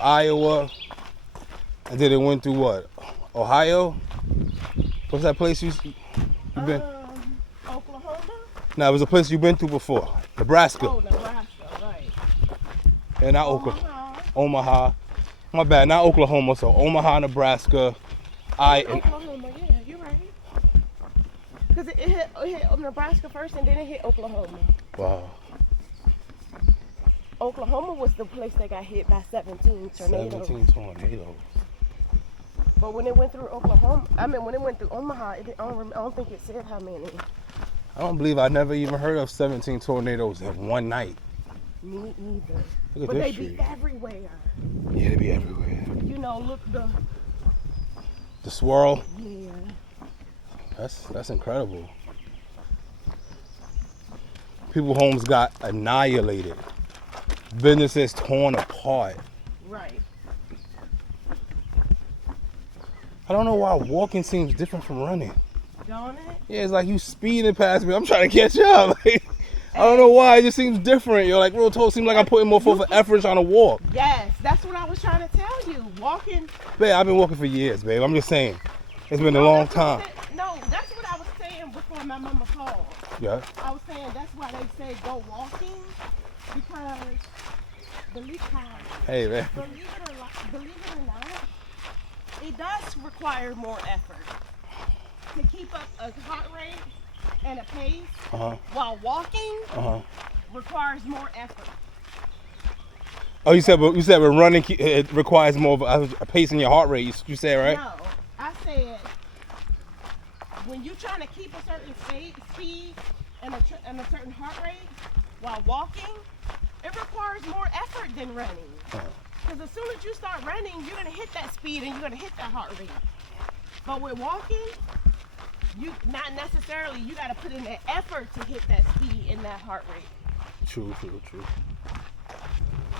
Iowa, and then it went through what? Ohio? What's that place you been? Oklahoma? No, it was a place you've been to before. Nebraska. Oh, Nebraska, right. And not Omaha. Omaha. My bad, not Oklahoma, so Omaha, Nebraska. Oklahoma, yeah, you're right. Because it hit Nebraska first and then it hit Oklahoma. Wow. Oklahoma was the place that got hit by 17 tornadoes. 17 tornadoes. But when it went through when it went through Omaha, I don't think it said how many. I don't believe I never even heard of 17 tornadoes in one night. Me either. Look at but this they tree. be everywhere. Yeah, they be everywhere. You know, look The swirl. Yeah. That's incredible. People's homes got annihilated. Businesses torn apart. Right. I don't know why walking seems different from running. Don't it? Yeah, it's like you speeding past me. I'm trying to catch up. Like, I don't know why. It just seems different. You're like, real talk, seems like I'm putting more forth effort trying to walk. Yes, that's what I was trying to tell you. Walking. Babe, I've been walking for years, babe. I'm just saying. It's been a long time. No, that's what I was saying before my mama called. Yeah. I was saying that's why they say go walking, because believe it or not, it does require more effort to keep up a heart rate and a pace while walking requires more effort. Oh, you said with running it requires more of a pace in your heart rate. You said, right? No, I said when you're trying to keep a certain speed and a certain heart rate while walking, it requires more effort than running. Because as soon as you start running, you're going to hit that speed and you're going to hit that heart rate. But with walking, you not necessarily, you got to put in the effort to hit that speed and that heart rate. True.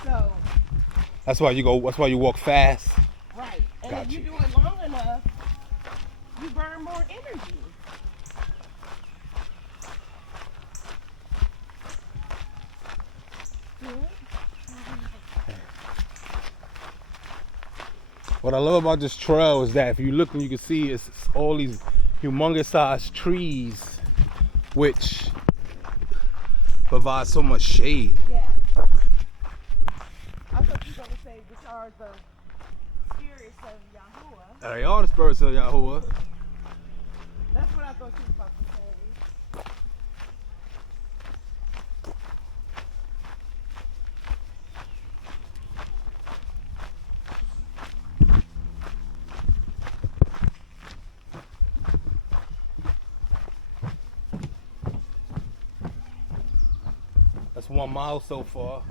So that's why you walk fast. Right. And if you do it long enough, you burn more energy. What I love about this trail is that if you look and you can see it's all these humongous sized trees which provide so much shade. Yes. I thought you were going to say which are the spirits of Yahuwah. They are the spirits of Yahuwah. That's what I thought you were about to say. That's 1 mile so far.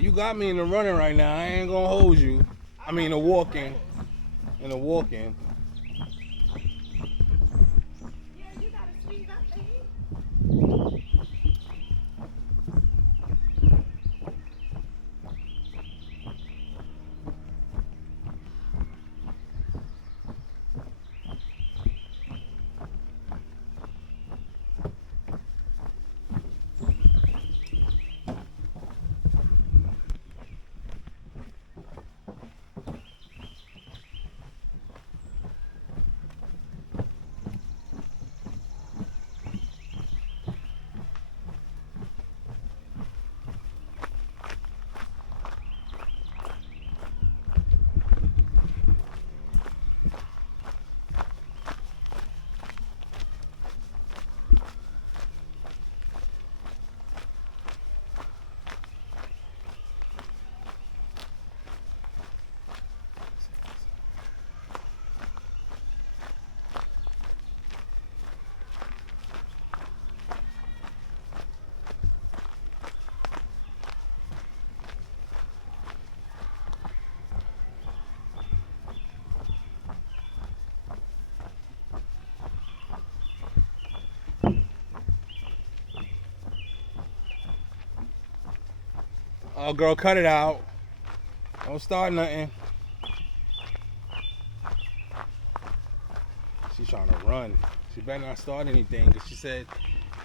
You got me in the running right now. I ain't gonna hold you. I mean the walking. In the walking. Yeah, you gotta speed up, baby. Oh, girl, cut it out. Don't start nothing. She's trying to run. She better not start anything because she said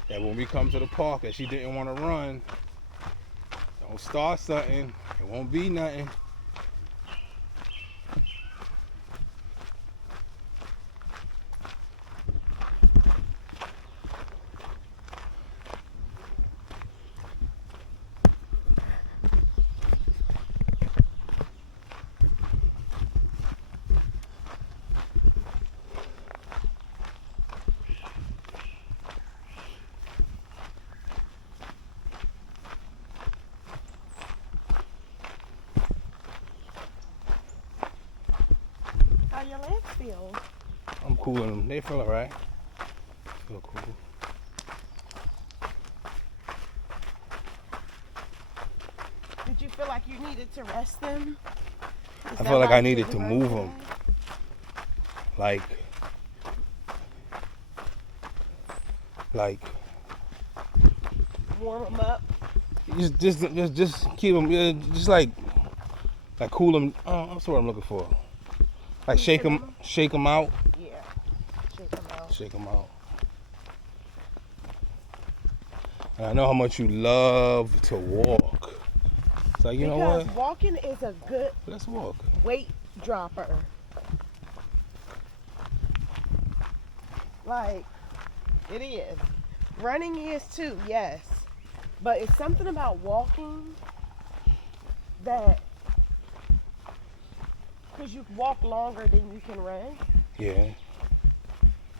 that when we come to the park that she didn't want to run. Don't start something. It won't be nothing. How your legs feel? I'm cooling them. They feel alright. Feel cool. Did you feel like you needed to rest them? I felt like I needed to move them. Like warm them up. Just keep them. Just like cool them. That's what I'm looking for. Like shake them out. Yeah, shake them out. Shake them out. And I know how much you love to walk. It's like, you know what? Because walking is a good Let's walk. weight dropper. Like, it is. Running is too, yes. But it's something about walking that, because you walk longer than you can run. Yeah.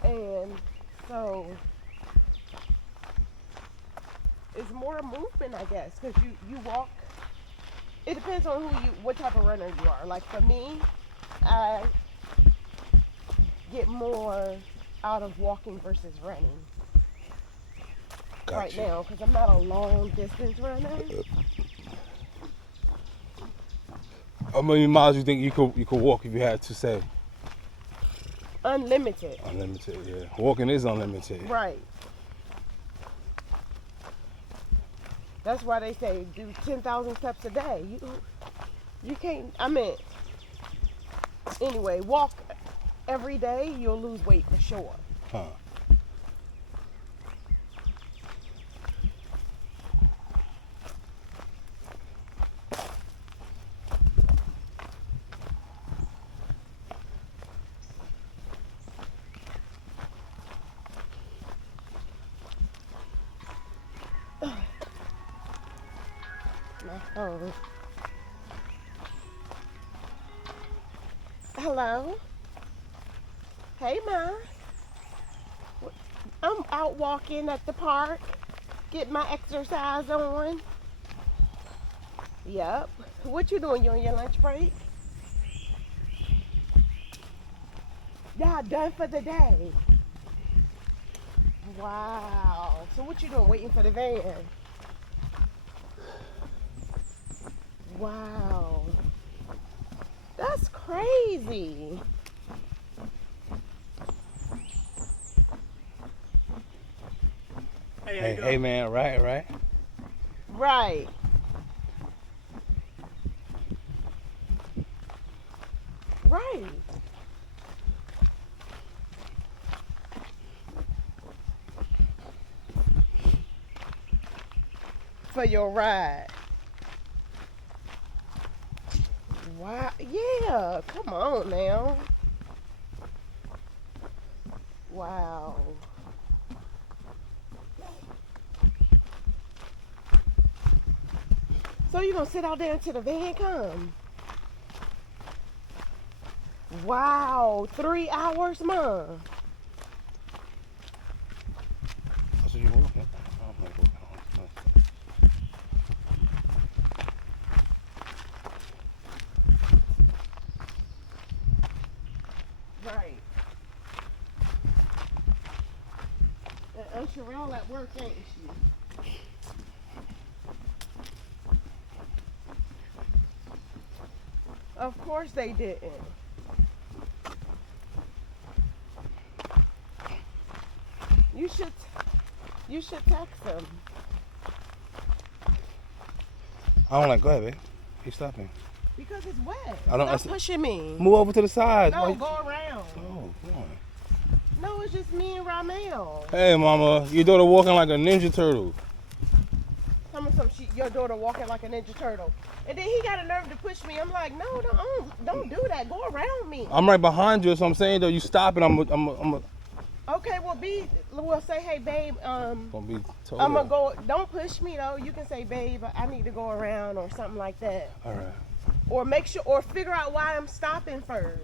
And so it's more movement, I guess, because you walk. It depends on what type of runner you are. Like for me, I get more out of walking versus running right now because I'm not a long distance runner. How many miles you think you could walk if you had to say? Unlimited. Unlimited, yeah. Walking is unlimited. Right. That's why they say do 10,000 steps a day. You can't. I mean, anyway, walk every day. You'll lose weight for sure. Huh. My phone. Hello. Hey, Ma. I'm out walking at the park, getting my exercise on. Yep. What you doing? You on your lunch break? Yeah, done for the day. Wow. So what you doing? Waiting for the van? Wow. That's crazy. Hey man, right. Right. Right. For your ride. Wow. Yeah. Come on now. Wow. So you gonna sit out there until the van come? Wow. 3 hours, Mom. So you walking? I'm like walking. Right. And Sherelle at work, ain't she? Of course they didn't. You should text them. I don't like. Go ahead, babe. Keep stopping. Because it's wet. I don't. Stop pushing me. Move over to the side. No, go around. Oh, come on. No, it's just me and Rha'mel. Hey, mama, your daughter walking like a ninja turtle. Your daughter walking like a ninja turtle. And then he got a nerve to push me. I'm like, no, don't do that. Go around me. I'm right behind you, so I'm saying though, you stop and I'm Okay, we'll say, hey, babe, gonna be told. I'm gonna go. Don't push me though. You can say, babe, I need to go around or something like that. All right. Or make sure, or figure out why I'm stopping first.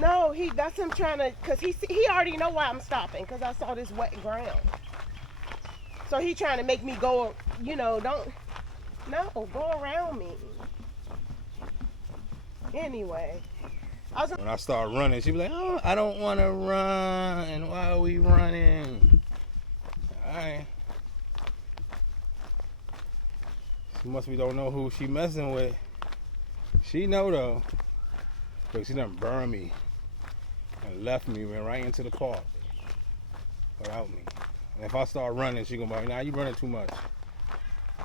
No, that's him trying to, cause he already know why I'm stopping, cause I saw this wet ground. So he trying to make me go, go around me. Anyway. When I start running, she be like, oh, I don't want to run. Why are we running? All right. She must be don't know who she messing with. She know though. Look, she done burned me and left me, went right into the park without me. And if I start running, she gonna be like, nah, you running too much.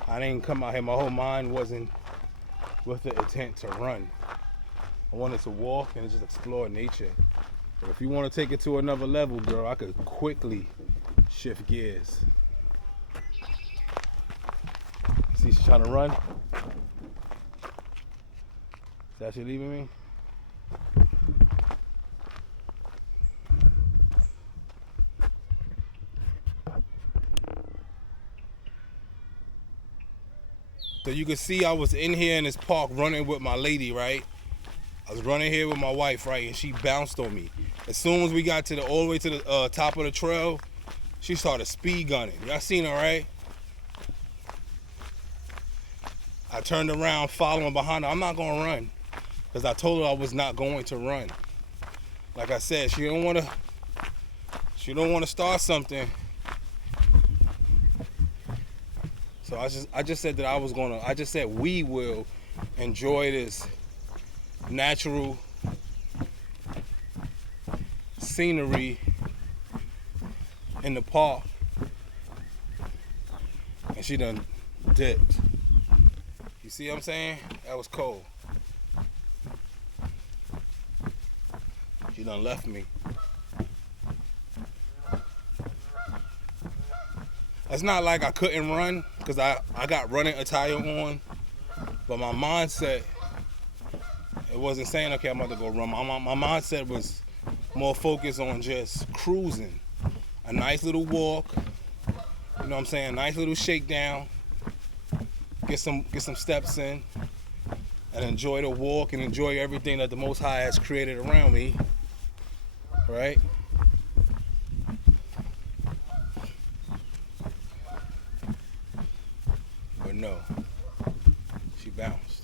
I didn't come out here. My whole mind wasn't with the intent to run. I wanted to walk and just explore nature. But if you want to take it to another level, girl, I could quickly shift gears. See, she's trying to run. Is that she leaving me? So you can see I was in here in this park running with my lady, right? I was running here with my wife, right? And she bounced on me. As soon as we got to all the way to the top of the trail, she started speed gunning. Y'all seen her, right? I turned around following behind her. I'm not gonna run, because I told her I was not going to run. Like I said, she don't wanna start something. So I just said that I just said we will enjoy this natural scenery in the park. And she done dipped. You see what I'm saying? That was cold. She done left me. It's not like I couldn't run, because I got running attire on, but my mindset, it wasn't saying, okay, I'm about to go run. My mindset was more focused on just cruising. A nice little walk, you know what I'm saying? A nice little shakedown. Get some steps in and enjoy the walk and enjoy everything that the Most High has created around me, right? But no, she bounced.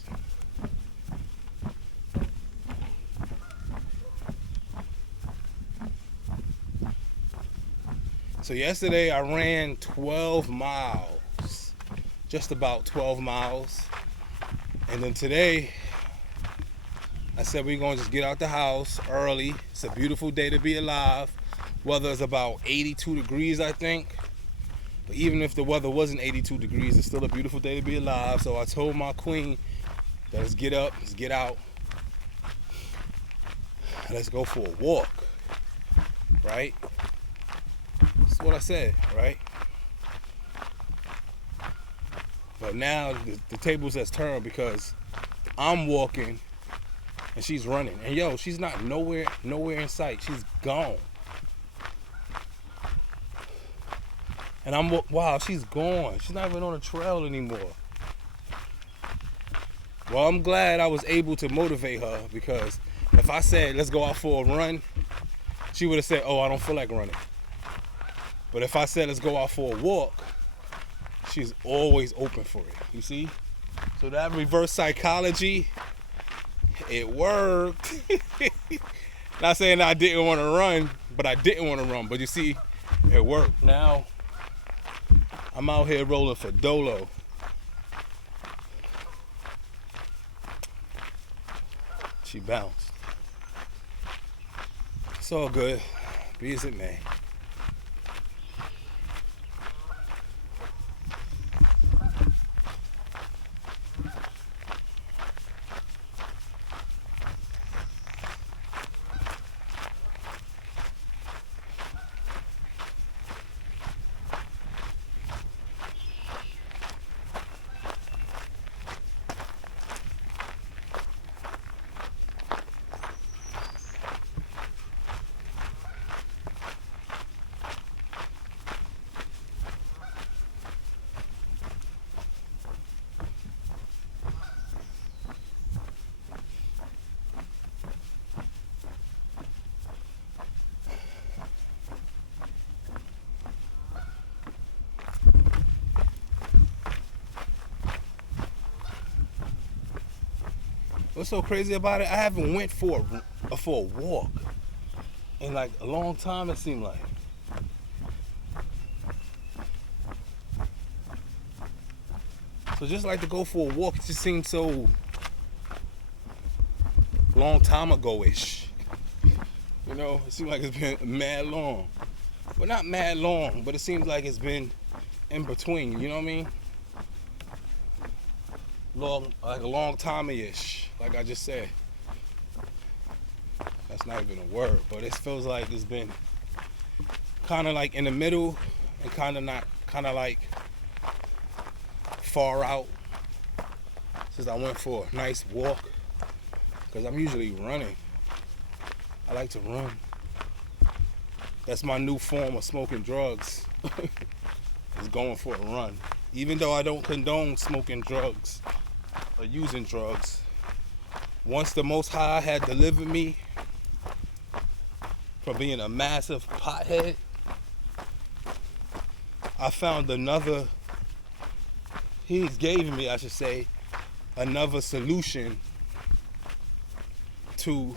So yesterday I ran 12 miles, just about 12 miles. And then today I said we're gonna just get out the house early. It's a beautiful day to be alive. Weather is about 82 degrees, I think. But even if the weather wasn't 82 degrees, it's still a beautiful day to be alive. So I told my queen, let's get up, let's get out, and let's go for a walk, right? That's what I said, right? But now the tables has turned, because I'm walking and she's running. And yo, she's not nowhere in sight. She's gone. And wow, she's gone. She's not even on the trail anymore. Well, I'm glad I was able to motivate her, because if I said, let's go out for a run, she would have said, oh, I don't feel like running. But if I said, let's go out for a walk, she's always open for it, you see? So that reverse psychology, it worked. Not saying I didn't want to run, but I didn't want to run. But you see, it worked. Now, I'm out here rolling for Dolo. She bounced. It's all good. Be as it may. What's so crazy about it? I haven't went for a walk in like a long time. It seemed like. So just like to go for a walk, it just seems so long time ago-ish. You know, it seems like it's been mad long. Well, not mad long, but it seems like it's been in between. You know what I mean? Like a long time-ish, like I just said. That's not even a word, but it feels like it's been kind of like in the middle and kind of not, kind of like far out since I went for a nice walk, because I'm usually running. I like to run. That's my new form of smoking drugs. Is going for a run. Even though I don't condone smoking drugs or using drugs, once the Most High had delivered me from being a massive pothead, I found another, he's gave me, I should say, another solution to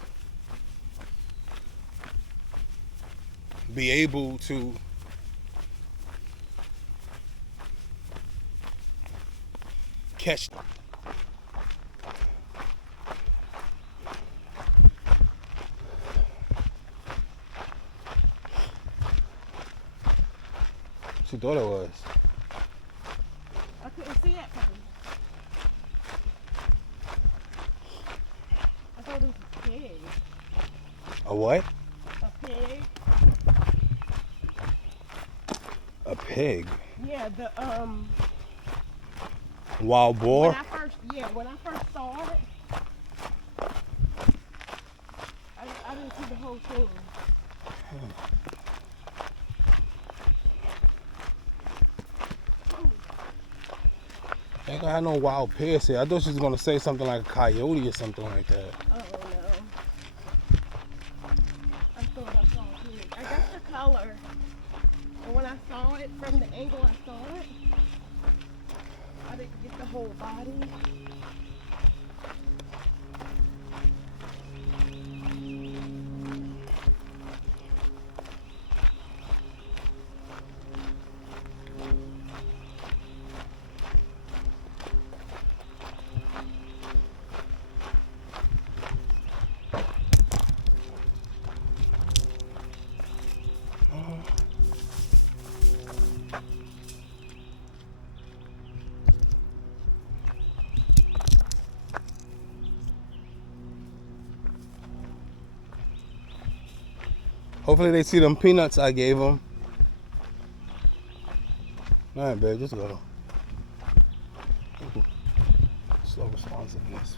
be able to catch. She thought it was. I couldn't see it from. I thought it was a pig. A what? A pig. A pig? Yeah, the Wild boar? When I first saw it, I didn't see the whole thing. I ain't gonna have no wild pigs here. I thought she was gonna say something like a coyote or something like that. Oh no. I thought I saw a pig. I got the color. And when I saw it, from the angle I saw it, I didn't get the whole body. Hopefully they see them peanuts I gave them. All right, babe, just go. Slow responsiveness.